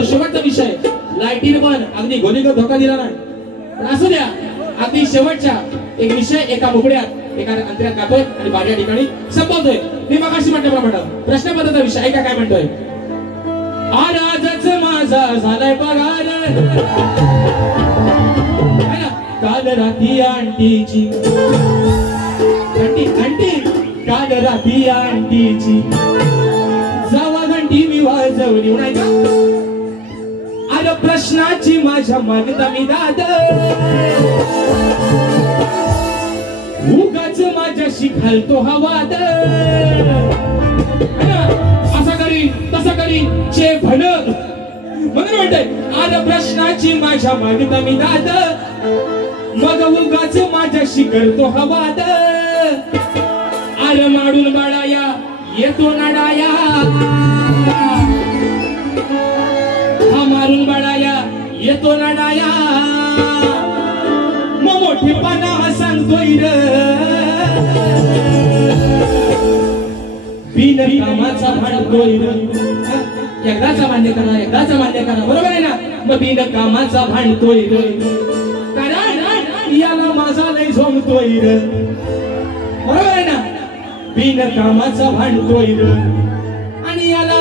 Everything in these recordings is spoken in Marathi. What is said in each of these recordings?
मित्रांनो शेवटचा विषय लाईटीने पण अगदी गोलीगत धोका दिला नाही पण असू द्या अगदी शेवटच्या एक विषय एका मुकड्यात एका अंतरात गातोय आणि बाऱ्या ठिकाणी संपवतोय मी मगाशी म्हटल्याप्रमाणे प्रश्नपत्राचा विषय ऐका काय म्हणतोय आजच माझा झालाय पगार काल राती आंटीची घंटी काल राती आंटीची जावा घंटी मी वाजवली नाही का अरे प्रश्नाची माझ्या मागता मी दाद उगाच माझ्याशी घालतो हवाद असा करी तसा करी चे भन म्हणून म्हणते अरे प्रश्नाची माझ्या मागता मी दाद मग उगाच माझ्याशी करतो हवाद अरे माडून बाळाया येतो नाडाया हा मारून बाळाया येतो नाडाया मग मोठेपणा हा सांगतोय र बिन कामाचा भांडतोय र एकदाचा मान्य करा बरोबर आहे ना मग बिन कामाचा भांडतोय र कारण याला माझा लय झोमतोय र बरोबर आहे ना बिन कामाचा भांडतोय र आणि याला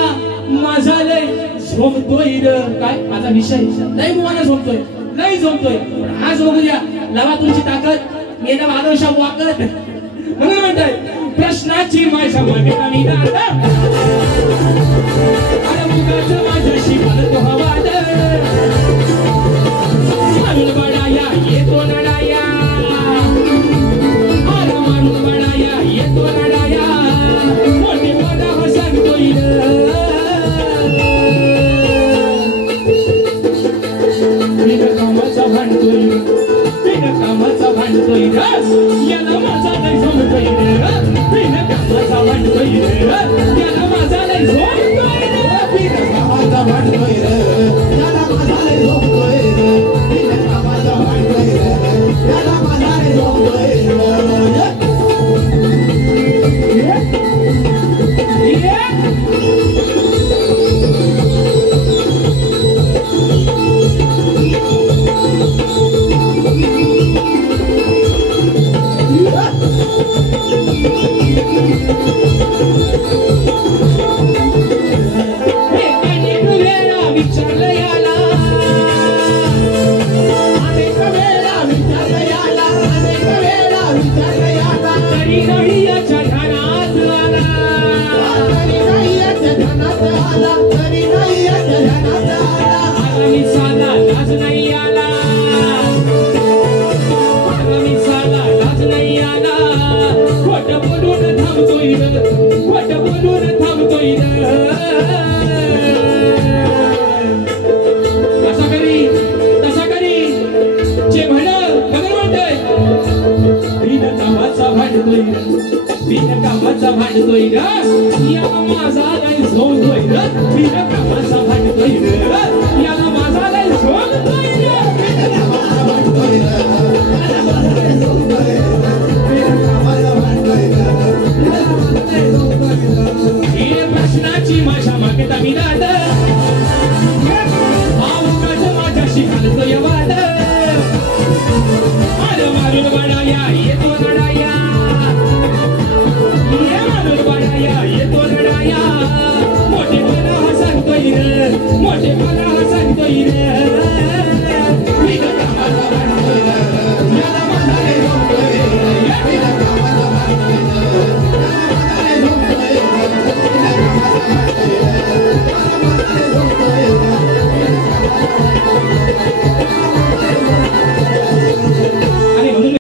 माझा लय झोमतोय र काय माझा विषय लय मुवाना झोमतोय पण आज बघू द्या लावा तुमची ताकद मी ना आदर्शा वाकत म्हणून म्हणताय प्रश्नाची माझ्या मागेला मी दादा अरे मुगाच माझ्याशी घालतो हवाद मारून बडाया येतो नडाया अरे मारून बडाया येतो नडाया मोठे पणा हा सांगतोय बिन कामाचा भांडतोय याला माझा लय झोमतोय बिन कामाचा भांडतोय याला माझा लय झोमतोय बिन कामाचा भांडतोय याला माझा लय झोमतोय बिन कामाचा भांडतोय याला माझा लय झोमतोय बिन कामाचा भांडतोय याला माझा लय झोमतोय बिन कामाचा भांडतोय याला माझा लय झोमतोय बिन कामाचा भांडतोय याला माझा लय झोमतोय बिन कामाचा भांडतोय हे प्रश्नाची माझ्या मागता मी दाद अवकाश माझ्याशी घालतोय वाद अरे मारून बडाया येतो नडाया येतो लढाया मोठे मला सांगतोय रे